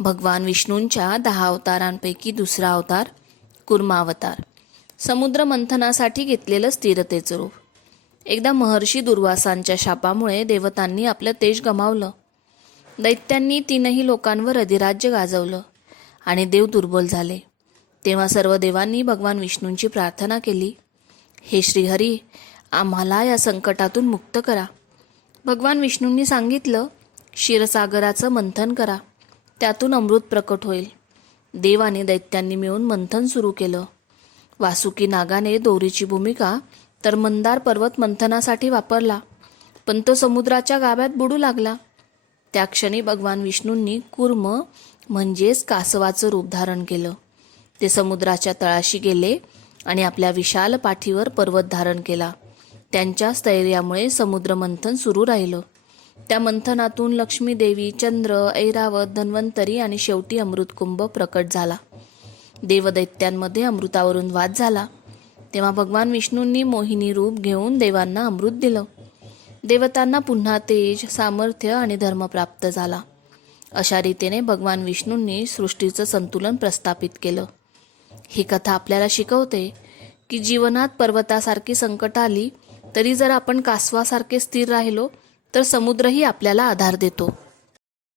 भगवान विष्णूंच्या दहा अवतारांपैकी दुसरा अवतार कुर्मावतार. समुद्र मंथनासाठी घेतलेलं स्थिरतेचं रूप. एकदा महर्षी दुर्वासांच्या शापामुळे देवतांनी आपलं तेज गमावलं. दैत्यांनी तीनही लोकांवर अधिराज्य गाजवलं आणि देव दुर्बल झाले. तेव्हा सर्व देवांनी भगवान विष्णूंची प्रार्थना केली हे श्रीहरी आम्हाला या संकटातून मुक्त करा. भगवान विष्णूंनी सांगितलं क्षीरसागराचं मंथन करा. त्यातून अमृत प्रकट होईल. देव आणि दैत्यांनी मिळून मंथन सुरू केलं. वासुकी नागाने दोरीची भूमिका तर मंदार पर्वत मंथनासाठी वापरला. पण तो समुद्राच्या गाभ्यात बुडू लागला. त्या क्षणी भगवान विष्णूंनी कुर्म म्हणजेच कासवाचं रूप धारण केलं. ते समुद्राच्या तळाशी गेले आणि आपल्या विशाल पाठीवर पर्वत धारण केला. त्यांच्या स्थैर्यामुळे समुद्रमंथन सुरू राहिलं. त्या मंथनातून लक्ष्मी देवी चंद्र ऐरावत धन्वंतरी आणि शेवटी अमृतकुंभ प्रकट झाला. देवदैत्यांमध्ये अमृतावरून वाद झाला. तेव्हा भगवान विष्णूंनी मोहिनी रूप घेऊन देवांना अमृत दिलं. देवतांना पुन्हा तेज सामर्थ्य आणि धर्म प्राप्त झाला. अशा रीतीने भगवान विष्णूंनी सृष्टीचं संतुलन प्रस्थापित केलं. ही कथा आपल्याला शिकवते की जीवनात पर्वतासारखी संकट आली तरी जर आपण कासवासारखे स्थिर राहिलो तर समुद्रही आपल्याला आधार देतो.